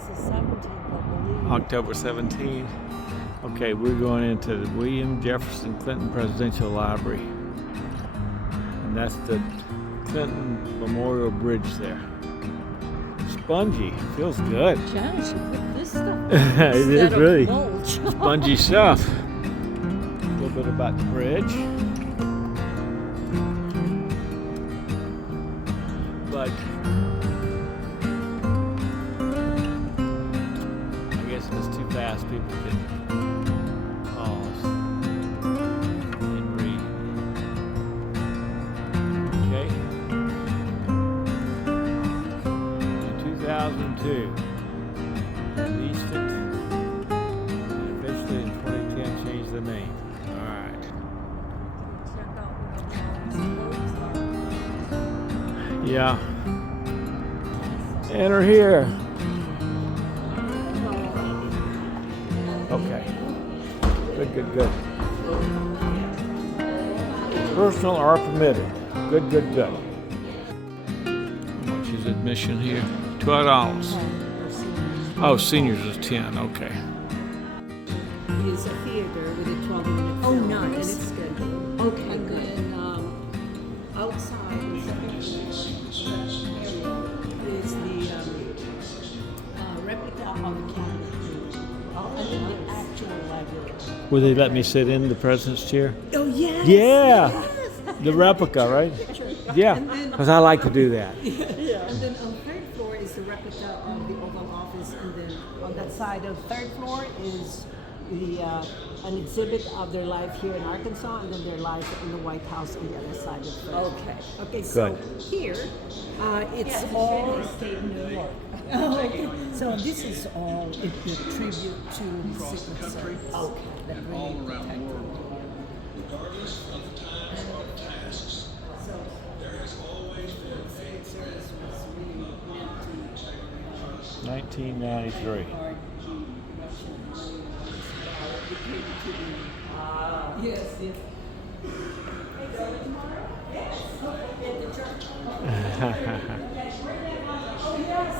It's the 17th, I believe. October 17th. Okay, we're going into the William Jefferson Clinton Presidential Library. And that's the Clinton Memorial Bridge there. Spongy, feels good. Janice, you put this stuff It is really mulch. spongy stuff. A little bit about the bridge. But I guess if it's too fast, people can pause and read. Okay. In 2002, released it, and officially in 2010 changed the name. All right. Check out where the Yeah. Enter here. Okay. Good. Personal are permitted. Good. How much is admission here? $12. Oh, seniors is 10. Okay. Is a theater with a 12-minute Oh, film. nice. And it's scheduled. Okay, And good. then outside is the replica of the cabinet room. And then the actual library. Will they let me sit in the president's chair? Oh, yes. Yeah. The replica, right? Yeah. And then- Because I like to do that. And then on third floor is the replica of the Oval Office, and then on that side of third floor is the an exhibit of their life here in Arkansas, and then their life in the White House on the other side of third. Okay. Okay, so Good. here it's all. state of New York. Oh, okay. So this is all in tribute to the Secret Service. Okay. That really protected. So the Secret Service was really meant to 1993. guard the Russian money became to the yes. Hey, going tomorrow? Yes. At the church. Oh yes.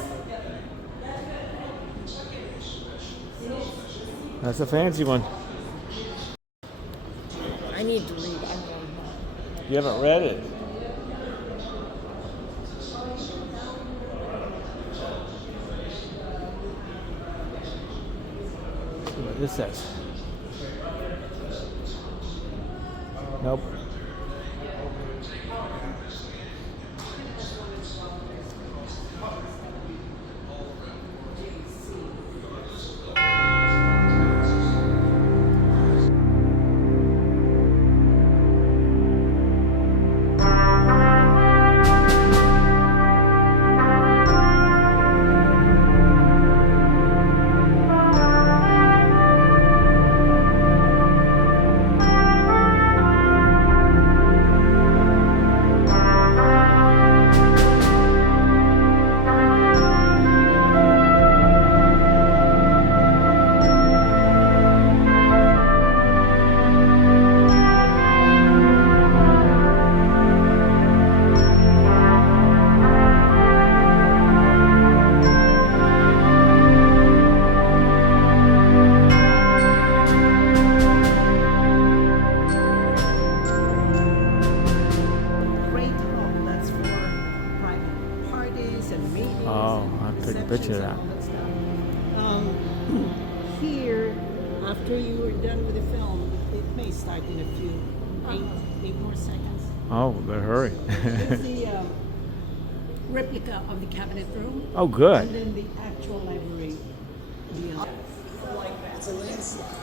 That's a fancy one. I need to read. You haven't read it. See what this says. Nope. Great hall. That's for private parties and meetings. Oh, and I took a picture of receptions and all that stuff. Here, after you are done with the film, it may start in a few eight more seconds. Oh, better hurry. Here's the replica of the cabinet room. Oh, And good. then the actual library. Like that. It's a landslide.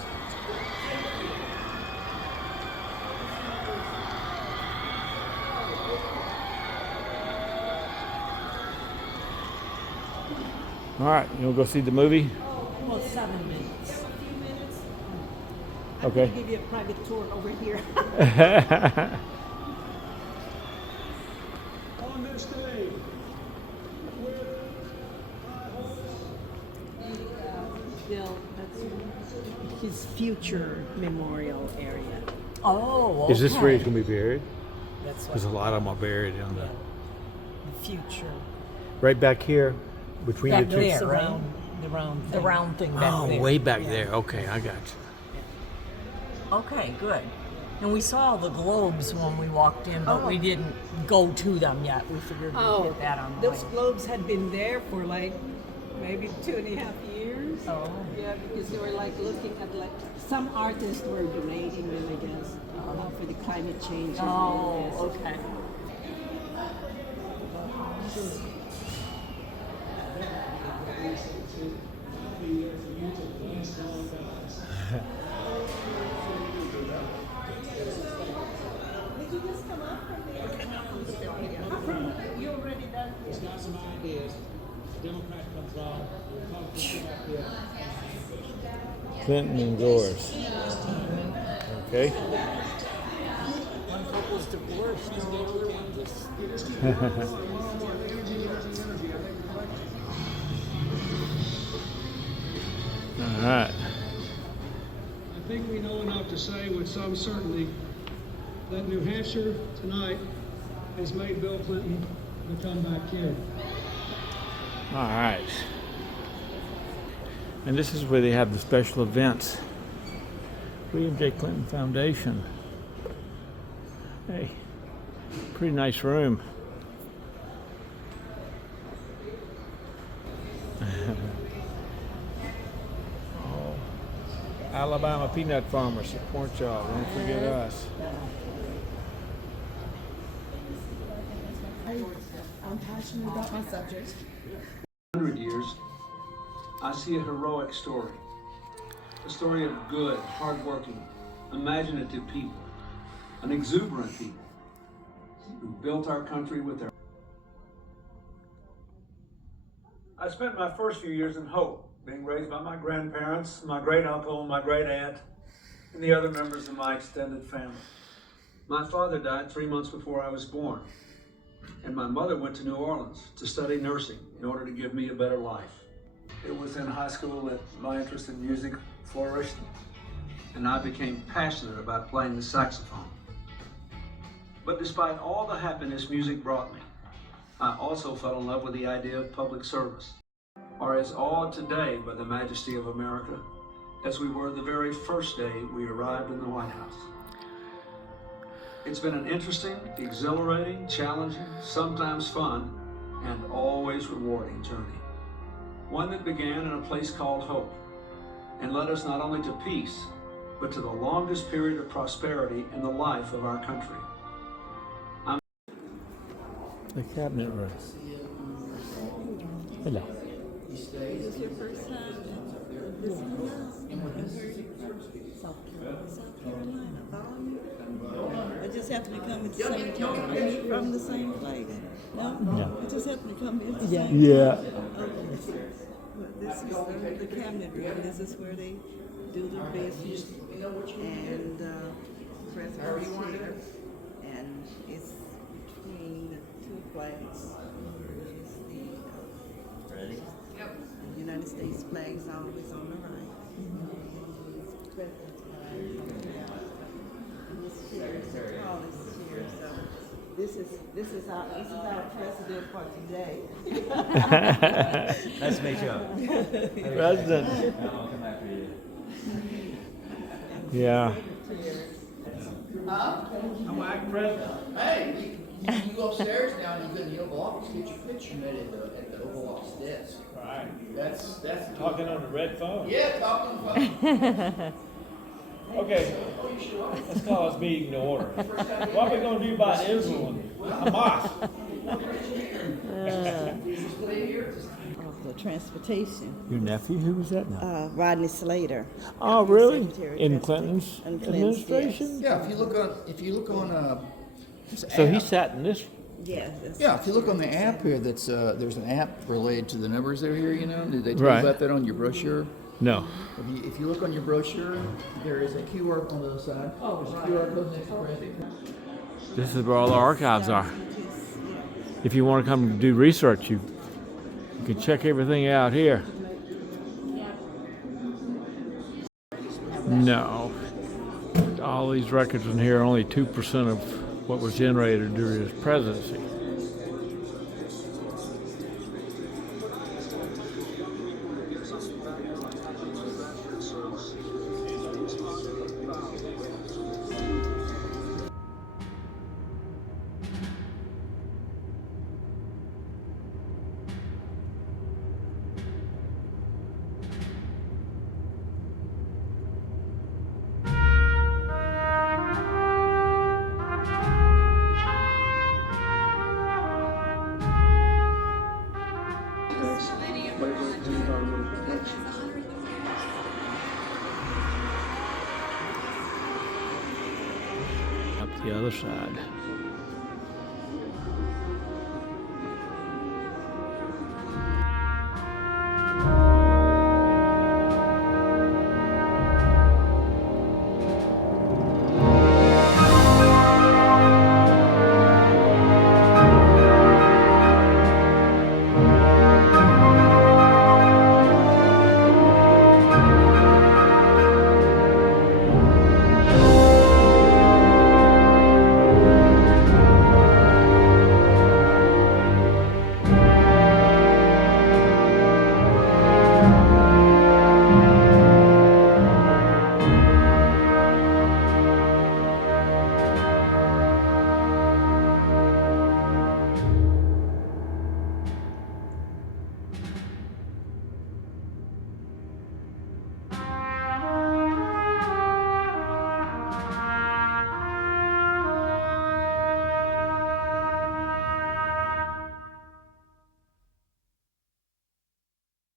All right, you want to go see the movie? Well, 7 minutes. I'm Okay. going to give you a private tour over here. On this day, Bill, that's his future memorial area. Oh, Is this where he's going to be buried? That's what Because a lot of them are buried in the the future. right back here between Back the two. there. Around the the round thing back Oh, there. way back Yeah. there. Okay, I got you. Okay, good. And we saw the globes when we walked in, but we didn't go to them yet. We figured we'd hit that on the Those way. globes had been there for like maybe 2.5 years. Oh. Yeah, because they were like looking at like some artists were donating them, I guess, for the climate change. and all Oh, this. okay. You already done? He's got some ideas. The Democrat comes on, the Republican come up here. Clinton and Gore's. Okay. One couple's divorced, the other one just. All right. I think we know enough to say with some certainty that New Hampshire tonight has made Bill Clinton the comeback kid. All right. And this is where they have the special events. William J. Clinton Foundation. Hey, pretty nice room. Oh, Alabama peanut farmers, support y'all. Don't forget us. I'm passionate about my subject. 100 years, I see a heroic story. A story of good, hardworking, imaginative people, an exuberant people who built our country with their... I spent my first few years in Hope, being raised by my grandparents, my great uncle, my great aunt, and the other members of my extended family. My father died 3 months before I was born, and my mother went to New Orleans to study nursing in order to give me a better life. It was in high school that my interest in music flourished, and I became passionate about playing the saxophone. But despite all the happiness music brought me, I also fell in love with the idea of public service, or as awed today by the majesty of America as we were the very first day we arrived in the White House. It's been an interesting, exhilarating, challenging, sometimes fun, and always rewarding journey. One that began in a place called Hope and led us not only to peace, but to the longest period of prosperity in the life of our country. The cabinet room. Hello. Is this your first time visiting us? South Carolina. I just happened to come at the same time. Are you from the same place? No? No. I just happened to come in at the same time. Yeah. Well, this is the cabinet room. This is where they do the business and president's chair. And it's between the two flags. The United States flag is always on the right. President's flag. And this chair is the tallest chair. So this is our president for today. Nice to meet you. President. I'll come after you. Yeah. I'm like president. Hey, you go upstairs now and you go in the Oval Office, get your picture made at the Oval Office desk. Right. That's Talking on the red phone. Yeah, talking phone. Okay, let's call this meeting to order. What are we going to do about Israel and Hamas? Of the transportation. Your nephew? Who was that now? Rodney Slater. Oh, really? Secretary In of Clinton's In Clinton's, administration? Yeah, if you look on this So he app- sat in this. Yes. Yeah, if you look on the app here, that's there's an app related to the numbers that are here. You know, did they tell Right. you about that on your brochure? No. If you look on your brochure, there is a QR on the other side. Oh, there's a QR code next to it. This is where all the archives are. If you want to come do research, you can check everything out here. No. All these records in here are only 2% of what was generated during his presidency. Up the other side.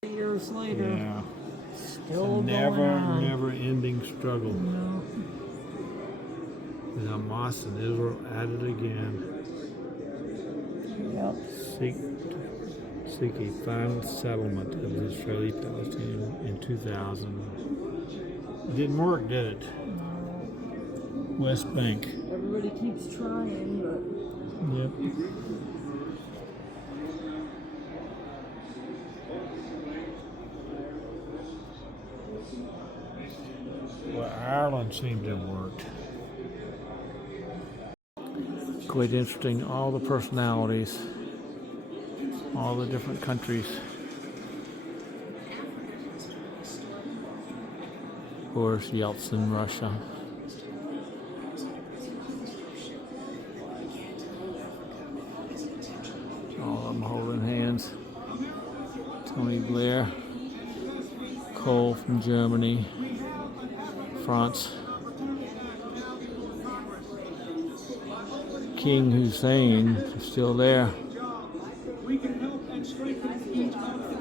Years later, Yeah. still Never, going on. never-ending struggle. No. And Hamas and Israel at it again. Yep. Seek a final settlement of the Israeli-Palestinian in 2000. It didn't work, did it? West Bank. Everybody keeps trying, but Yep. Well, Ireland seemed to have worked. Quite interesting, all the personalities, all the different countries. Of course, Yeltsin, Russia. All of them holding hands. Tony Blair, Kohl from Germany, France, King Hussein is still there. We can help and strengthen each other.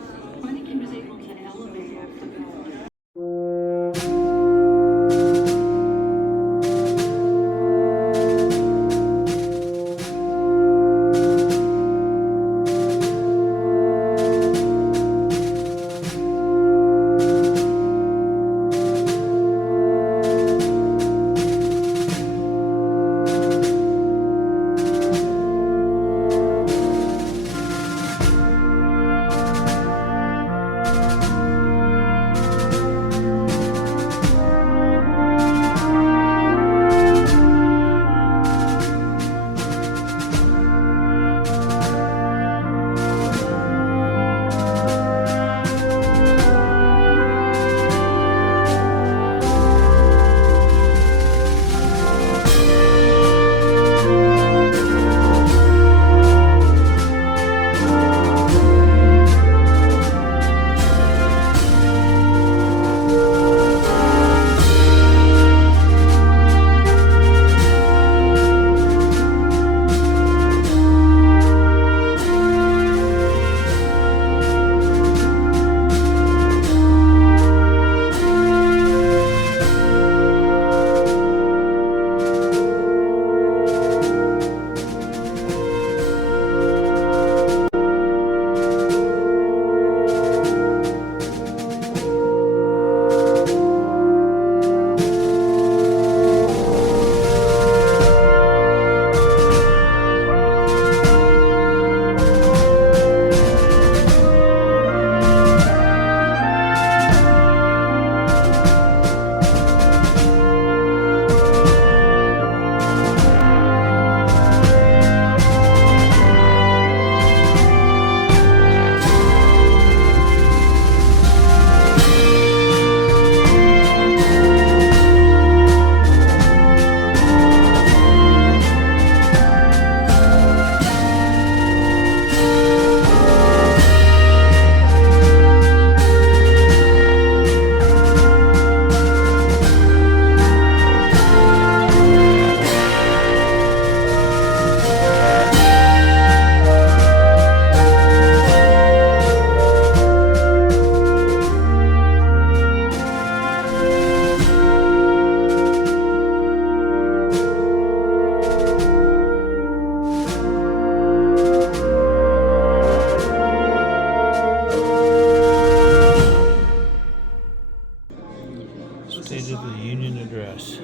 the Union Address.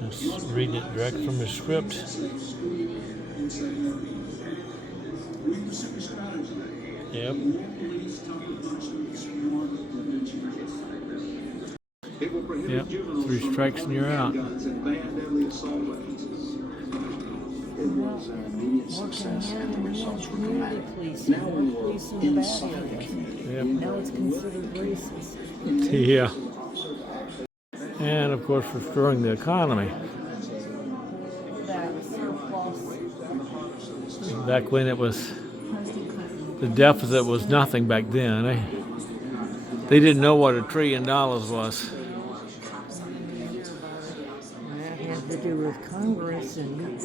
Let's read it direct from the script. Yep. Yep. 3 strikes and you're out. Working hand in hand, community policing, we're policing the bad areas. Yep. Now it's considered racist. Yeah. And of course restoring the economy. That surplus. Back when it was, the deficit was nothing back then. They didn't know what $1 trillion was. That had to do with Congress and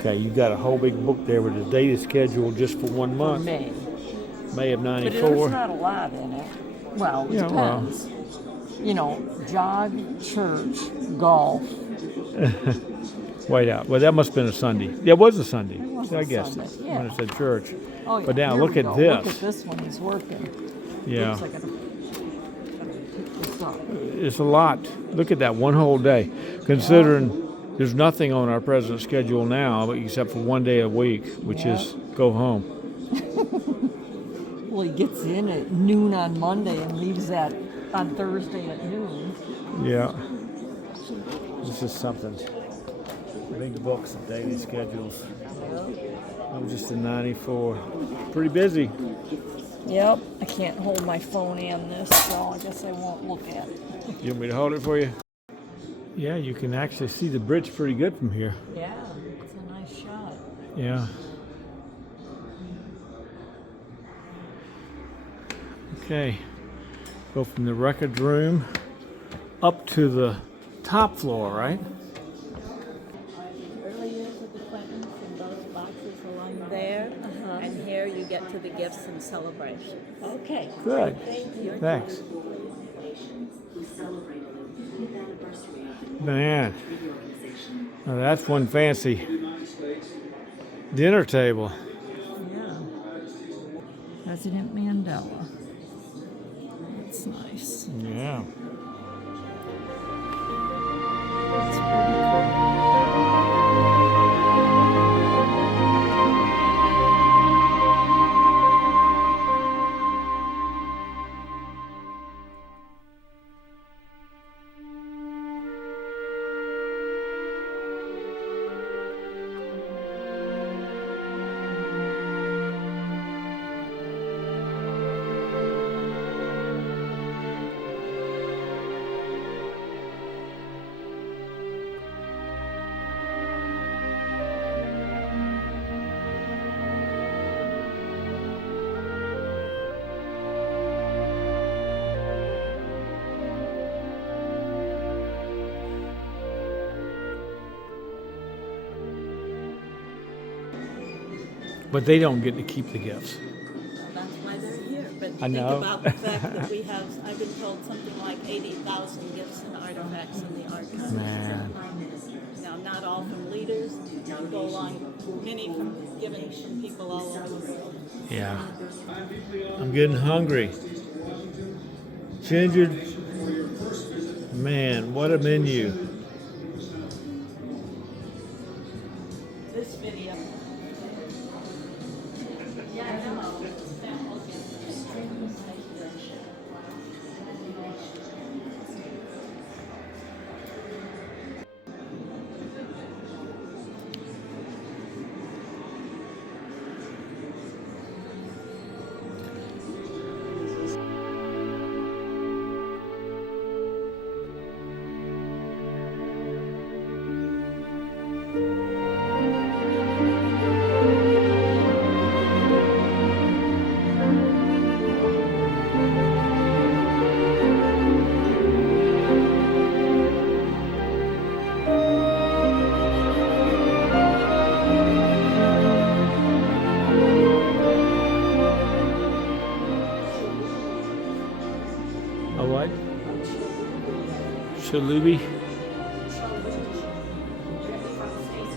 Okay, you got a whole big book there with the data schedule just for 1 month. May. May of But '94. there's not a lot in it. Well, it Yeah, well. depends. You know, jog, church, golf. Wait out. Well, that must have been a Sunday. Yeah, it was a Sunday. It was I a guess Sunday, when yeah. it said church. Oh, yeah. But now here look we at go. this. Look at this one. He's working. Yeah. Oops, I gotta pick this up. It's a lot. Look at that, one whole day. Considering there's nothing on our president's schedule now except for 1 day a week, which is go home. Well, he gets in at noon on Monday and leaves on Thursday at noon. Yeah. This is something. Big books and daily schedules. I'm just in '94. Pretty busy. Yep. I can't hold my phone and this, so I guess I won't look at it. You want me to hold it for you? Yeah, you can actually see the bridge pretty good from here. Yeah, it's a nice shot. Yeah. Okay. Go from the record room up to the top floor, right? Early years of the Clintons in those boxes along there, and here you get to the gifts and celebrations. Okay. Good. Thank you. Thanks. Man, now that's one fancy dinner table. Yeah. President Mandela. That's nice. Yeah. That's pretty cool. But they don't get to keep the gifts. That's why they're here. But I think know. about the fact that we have, I've been told, something like 80,000 gifts and artifacts in the archives. Man. Now, not all from leaders, go along, many given from people all over the world. Yeah. I'm getting hungry. Ginger. Man, what a menu. This video. Yeah, I know. Shalubi.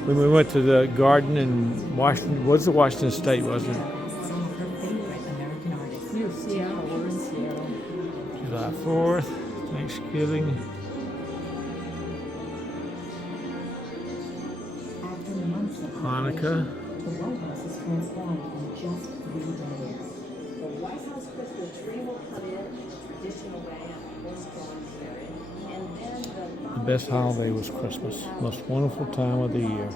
When we went to the garden in Washington, was the Washington State, wasn't it? Seattle, we're in Seattle. July 4th, Thanksgiving. Hanukkah. The White House is transformed in just 3 days. The White House Christmas tree will come in the traditional way on most farms there. And then The best holiday was Christmas. Most wonderful time of the year.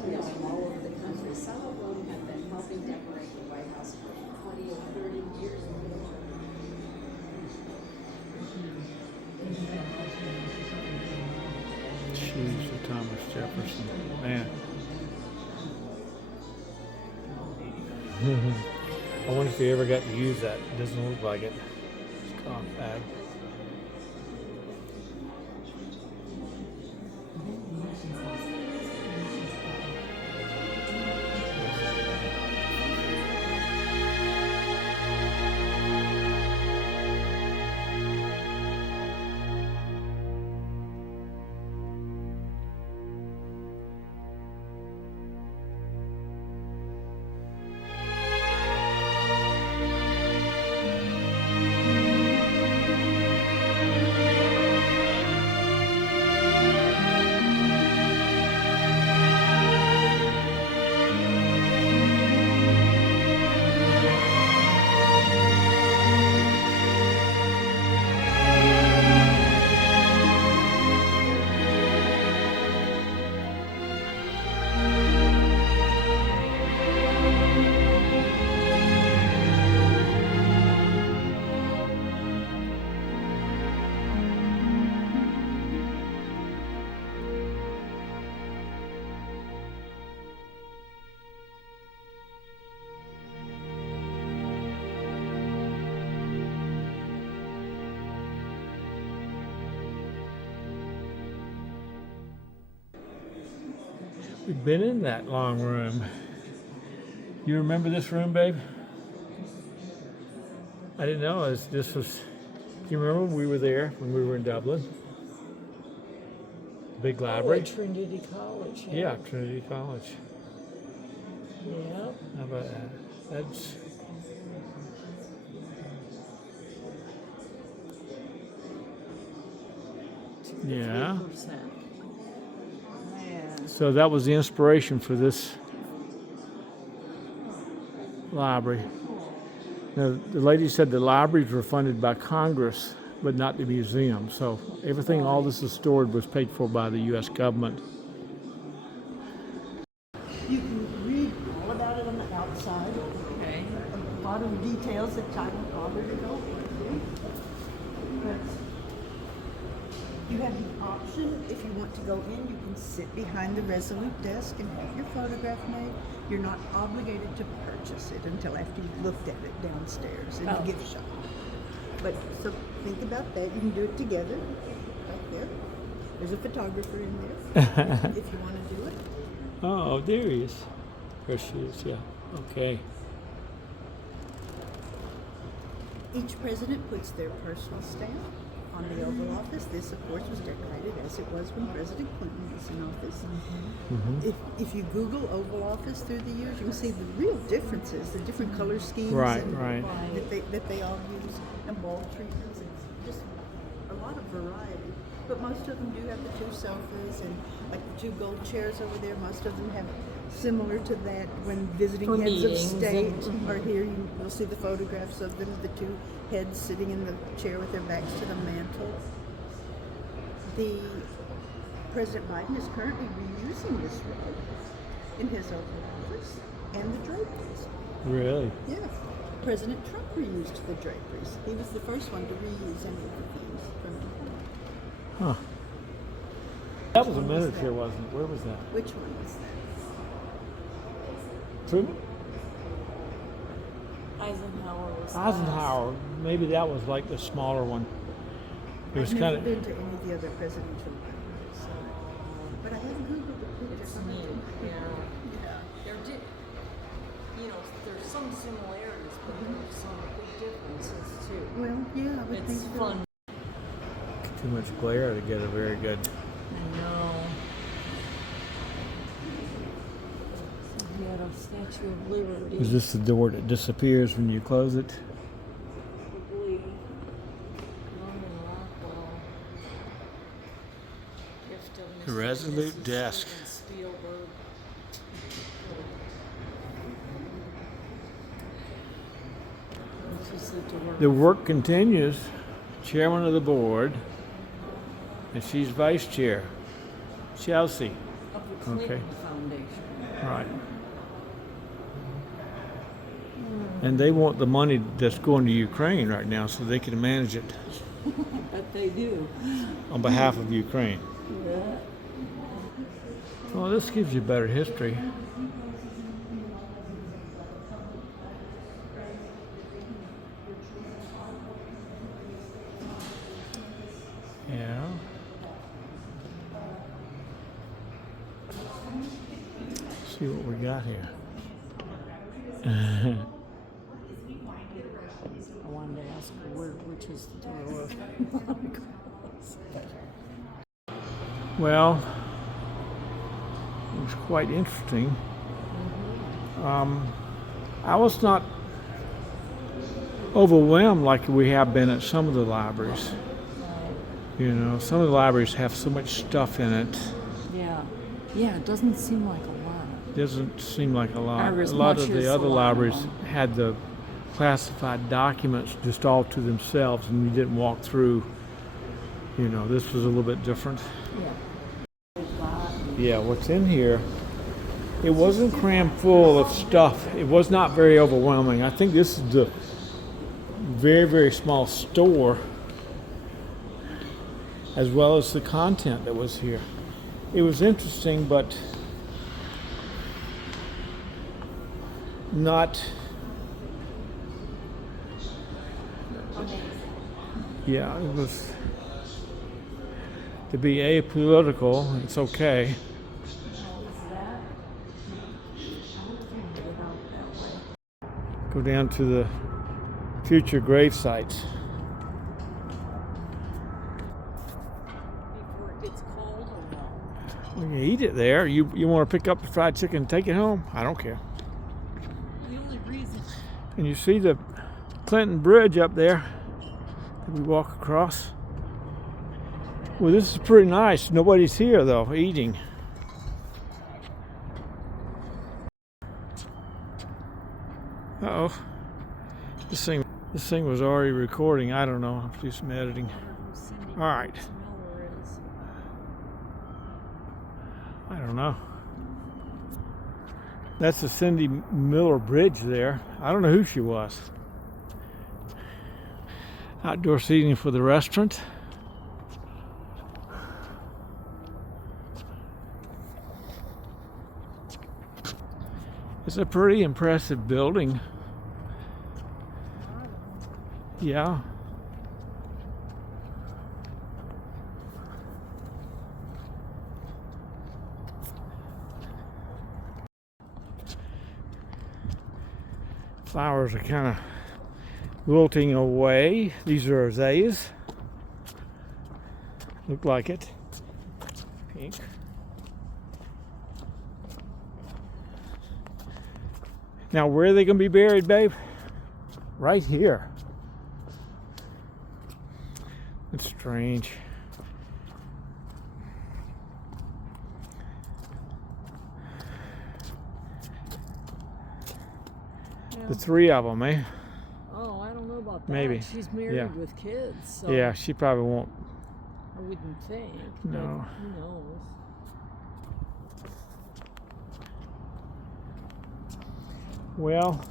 all over the country. Some of them have been helping decorate the White House for 20 or 30 years. Shoes for Thomas Jefferson. Man. I wonder if he ever got to use that. It doesn't look like it. It's a cloth bag. We've been in that long room. You remember this room, babe? I didn't know this was. You remember when we were there when we were in Dublin? Big library. Trinity College. Yeah, Trinity College. Yeah. How about that? That's. Yeah. 3%. Man. So that was the inspiration for this library. Now, the lady said the libraries were funded by Congress, but not the museum. So everything, all this is stored, was paid for by the U.S. government. You can read all about it on the outside. Okay. A lot of details that I don't bother to go into. But you have the option, if you want to go in, you can sit behind the Resolute desk and have your photograph made. You're not obligated to purchase it until after you've looked at it downstairs in the gift shop. But so think about that. You can do it together, right there. There's a photographer in there if you want to do it. Oh, there he is. There she is, yeah. Okay. Each president puts their personal stamp on the Oval Office. This, of course, was decorated as it was when President Clinton was in office. Mm-hmm. If you Google Oval Office through the years, you can see the real differences, the different color schemes Right. that they all use, and ball treatments. It's just a lot of variety. But most of them do have the 2 sofas and like the 2 gold chairs over there. Most of them have similar to that when visiting For heads of meetings state and- are here. You'll see the photographs of them, the 2 heads sitting in the chair with their backs to the mantle. The President Biden is currently reusing this rug in his Oval Office and the draperies. Really? Yeah. President Trump reused the draperies. He was the first one to reuse any of the themes from the home. Huh. That was a miniature, wasn't it? Where was that? Which one was that? Truman? Eisenhower was Eisenhower. Maybe that was like the smaller one. It was I've kind never of. been to any of the other presidential libraries, but I have Googled the pictures. There's some similarities, but there's some big differences too. Well, yeah, but It's these fun. Too much glare to get a very good. I know. So he had a Statue of Liberty. Is this the door that disappears when you close it? Probably Norman Rockwell. Gift of The Mr. Resolute and Mrs. desk. Steven Spielberg. This is the door. The work continues. Chairman of the board, and she's vice chair. Chelsea. Of the Clinton Okay. Foundation. Right. And they want the money that's going to Ukraine right now so they can manage it But they do. on behalf of Ukraine. Yeah. Well, this gives you better history. Yeah. See what we got here. I wanted to ask her which is the door. Well, it was quite interesting. I was not overwhelmed like we have been at some of the libraries. You know, some of the libraries have so much stuff in it. Yeah. Yeah, it doesn't seem like a lot. Doesn't seem like a lot. Or as A lot much of as the a other lot of libraries them. had the classified documents just all to themselves, and you didn't walk through. You know, this was a little bit different. Yeah. Yeah, what's in here, it wasn't crammed full of stuff. It was not very overwhelming. I think this is the very, very small store, as well as the content that was here. It was interesting, but not. Yeah, it was. To be apolitical, it's okay. Go down to the future grave sites. Before it gets cold or no? Well, you eat it there. You want to pick up the fried chicken and take it home? I don't care. The only reason. And you see the Clinton Bridge up there that we walk across. Well, this is pretty nice. Nobody's here though, eating. Uh-oh. This thing was already recording. I don't know. I'll have to do some editing. All right. I don't know. That's the Cindy Miller Bridge there. I don't know who she was. Outdoor seating for the restaurant. It's a pretty impressive building. Yeah. Flowers are kind of wilting away. These are azaleas. Look like it. Pink. Now, where are they going to be buried, babe? Right here. That's strange. The three of them, eh? Oh, I don't know about that. Maybe. She's married Yeah. with kids, so Yeah, she probably won't. I wouldn't think. No. But who knows? Well,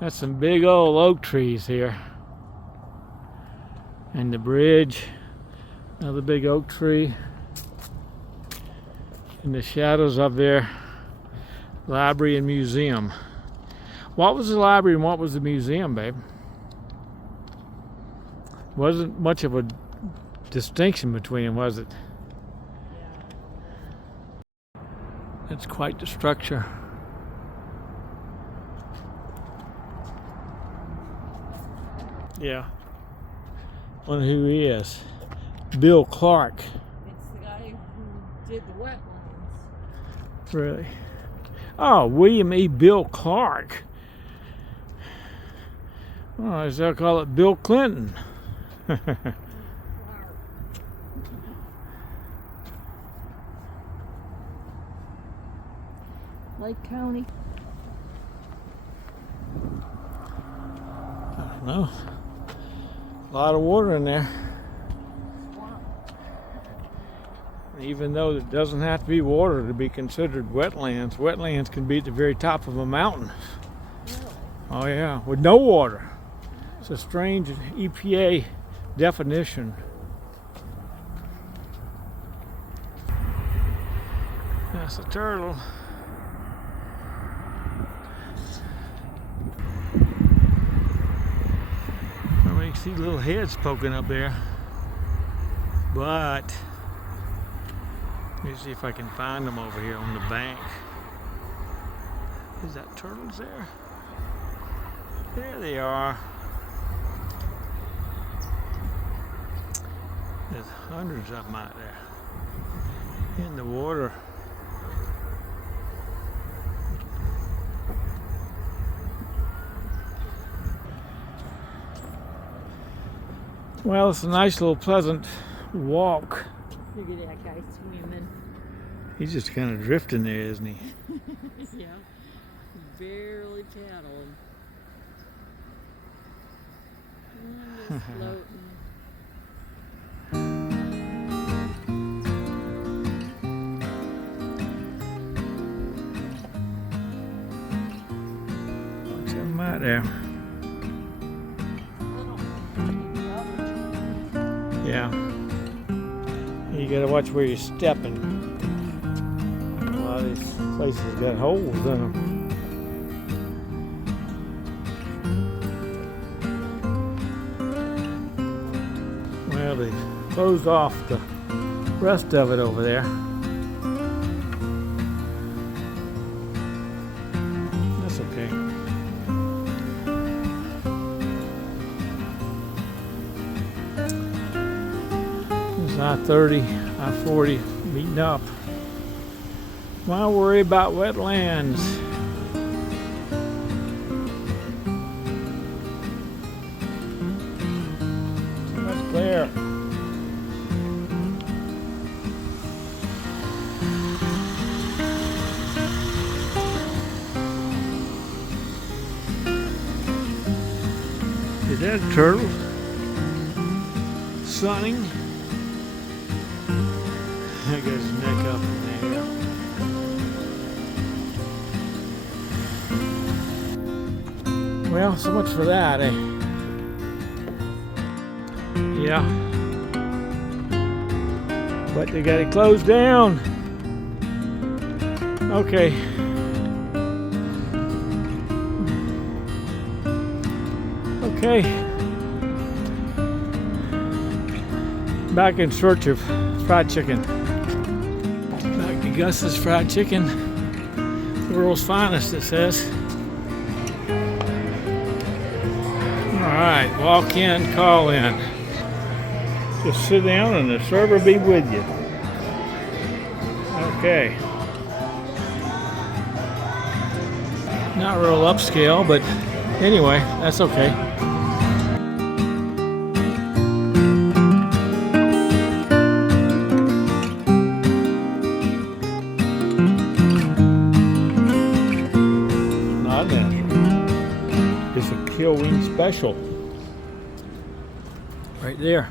that's some big old oak trees here. And the bridge, another big oak tree. In the shadows of their library and museum. What was the library and what was the museum, babe? Wasn't much of a distinction between them, was it? That's quite the structure. Yeah. Wonder who he is. Bill Clark. It's the guy who did the wetlands. Really? Oh, William E. Bill Clark. Oh, they'll call it Bill Clinton. Lake County. I don't know. A lot of water in there. Even though it doesn't have to be water to be considered wetlands, wetlands can be at the very top of a mountain. Oh yeah, with no water. It's a strange EPA definition. That's a turtle. I mean, you see little heads poking up there. But let me see if I can find them over here on the bank. Is that turtles there? There they are. There's hundreds of them out there in the water. Well, it's a nice little pleasant walk. Look at that guy swimming. He's just kind of drifting there, isn't he? Yeah. Barely paddling. Just floating. Watch him out there. Yeah. You gotta watch where you're stepping. A lot of these places got holes in them. Well, they closed off the rest of it over there. That's okay. It's I-30, I-40 meeting up. Why worry about wetlands? Too much glare. Is that a turtle? Sunning? I got his neck up in there. Well, so much for that, eh? Yeah. But they got it closed down. Okay. Okay. Back in search of fried chicken. Back to Gus's Fried Chicken. The world's finest, it says. Alright, walk in, call in. Just sit down and the server be with you. Okay. Not real upscale, but anyway, that's okay. Not natural. It's a kill wing special. Right there.